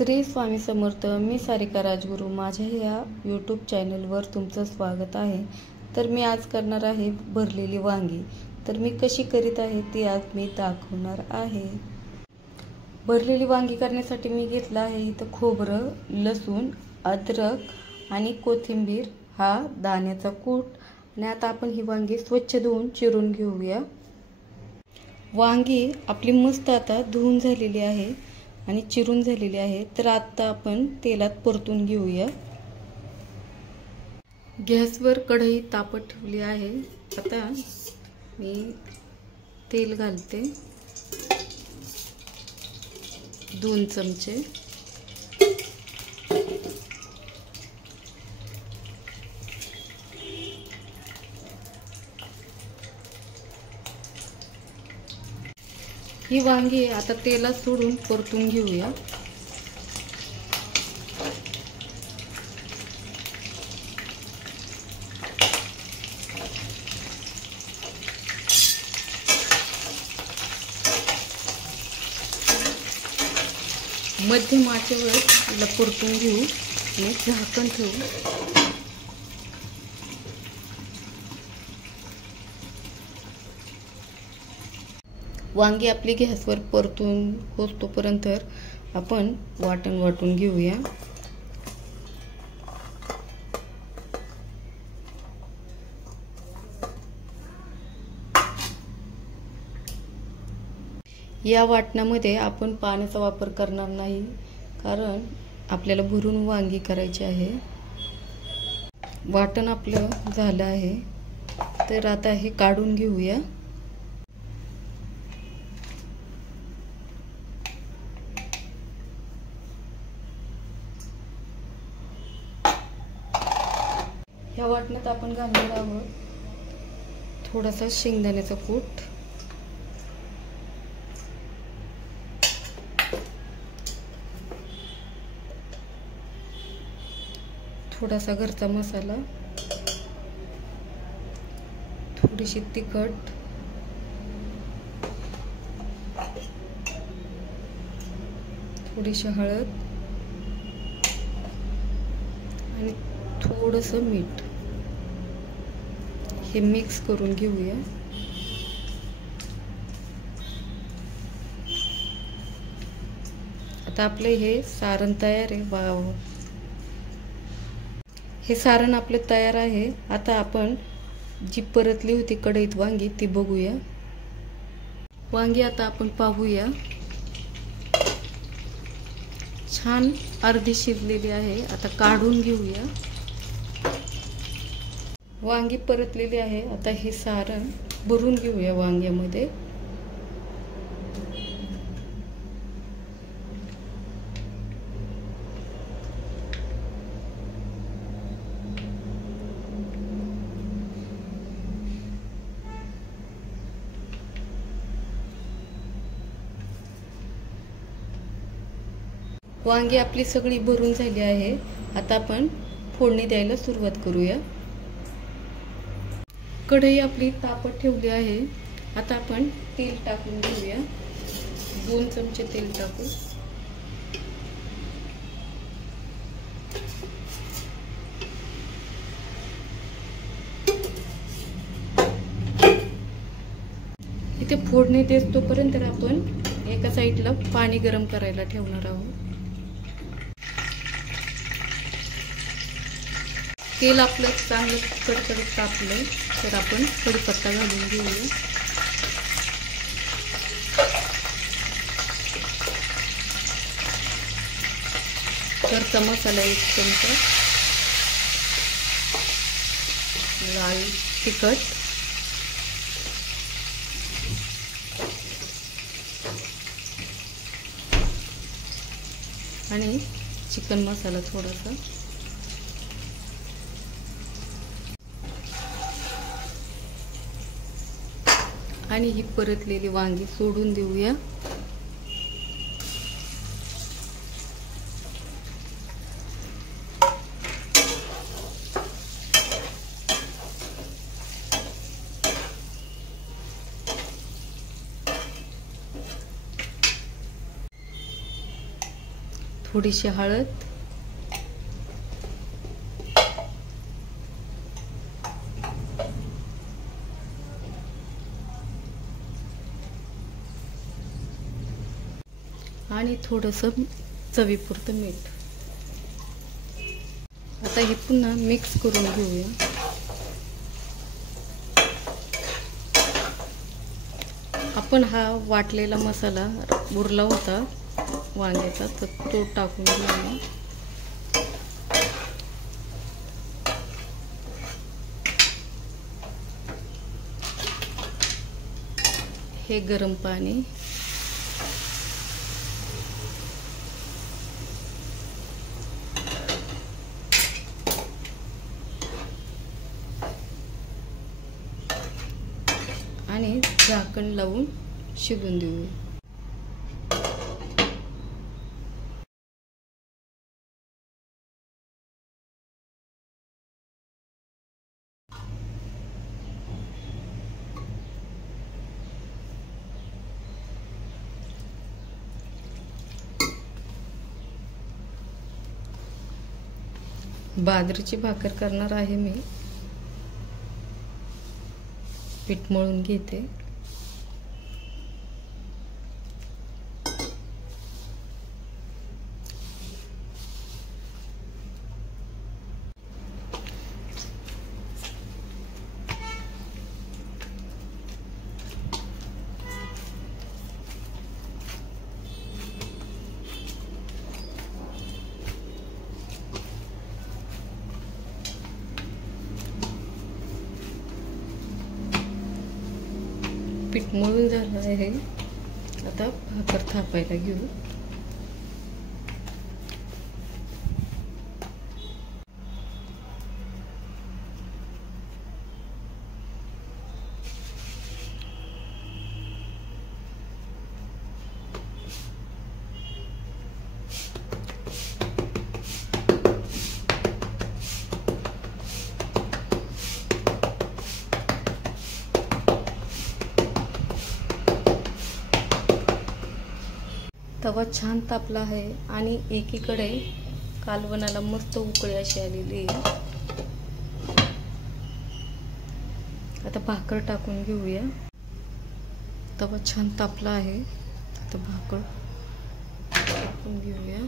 श्री स्वामी समर्थ. मी सारिका राजगुरू. माझ्या या यूट्यूब चॅनलवर तुमचं स्वागत आहे. तर मी आज करणार आहे भरलेली वांगी. तर मी कशी करीत आहे ती आज मी दाखवणार आहे. भरलेली वांगी करण्यासाठी मी घेतला आहे इथं खोबरं, लसूण, अद्रक आणि कोथिंबीर, हा दाण्याचा कूट. आणि आता आपण ही वांगी स्वच्छ धुवून चिरून घेऊया. वांगी आपली मस्त आता धुवून झालेली आहे आणि चिरून झालेली आहे. तर आता आपण तेलात परतून घेऊया. गॅसवर कढई तापत ठेवली आहे. आता मी तेल घालते, 2 चमचे. ही वांगी आता तेलात सोडून परतून घेऊया. मध्यम आचेवर तिला परतून घेऊ आणि झाकण ठेवू. वांगी आपली गॅसवर परतून होतोपर्यंत आपण वाटून घेऊया. या वाटणामध्ये आपण पाण्याचा वापर करणार नाही, कारण आपल्याला भरून वांगी करायची आहे. वाटण आपलं झालं आहे. तर आता हे काढून घेऊया. ह्या वाटणात आपण घालणार आहोत थोडासा शेंगदाण्याचा कूट, थोडासा घरचा मसाला, थोडीशी तिखट, थोडीशी हळद आणि थोडंसं मीठ. हे मिक्स करून घेऊया. आता आपलं हे सारण तयार आहे. हे सारण आपले तयार आहे. आता आपण जी परतली होती कढईत वांगी ती बघूया. वांगी आता आपण पाहूया. छान अर्धी शिजलेली आहे. आता काढून घेऊया. वांगी परतलेली आहे. आता हे सारण भरून घेऊया वांग्यामध्ये. वांगी आपली सगळी भरून झाली आहे. आता आपण फोडणी द्यायला सुरुवात करूया. कढई आपली तापत ठेवली आहे. आता आपण तेल टाकून घेऊया. 2 चमचे तेल टाकू. इथे फोडणी देत तोपर्यंत आपण एका साईडला पाणी गरम करायला ठेवणार आहोत. तेल आपलं चांगलं कडकडत तापलं तर आपण कढीपत्ता घालून घेऊया. घरचा मसाला 1 चमचा, लाल तिखट, आणि चिकन मसाला थोडासा. आणि ही परतलेली वांगी सोडून देऊया. थोडीशी हळद, आणि थोडंसं चवीपुरतं मीठ. आता हे पुन्हा मिक्स करून घेऊया. आपण हा वाटलेला मसाला उरला होता वांग्याचा, तर तो टाकून घेऊया. हे गरम पाणी, आणि झाकण लावून शिजून देऊया. बाजरीची भाकर करणार आहे मी. पीठ मळून घेते. पीठ मळून झालं आहे. आता भाकर थापायला घेऊ. तवा छान तापला आहे आणि एकीकडे कालवणाला मस्त उकळी अशी आलेली आहे. आता भाकर टाकून घेऊया. तवा छान तापला आहे. आता भाकर टाकून घेऊया.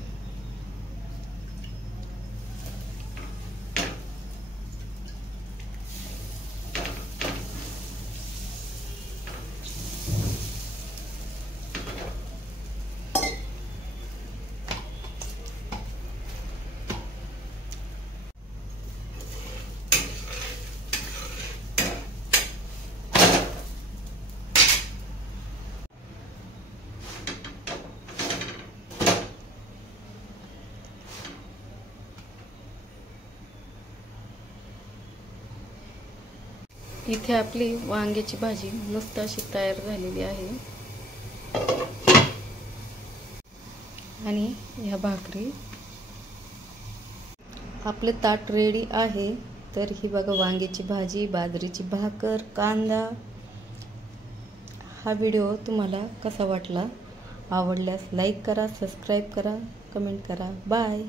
इथे आपली वांग्याची भाजी मस्त अशी तयार झालेली आहे. आणि ह्या भाकरी, आपलं ताट रेडी आहे. तर ही बघा वांग्याची भाजी, बाजरीची भाकर, कांदा. हा व्हिडिओ तुम्हाला कसा वाटला? आवडल्यास लाईक करा, सबस्क्राईब करा, कमेंट करा. बाय.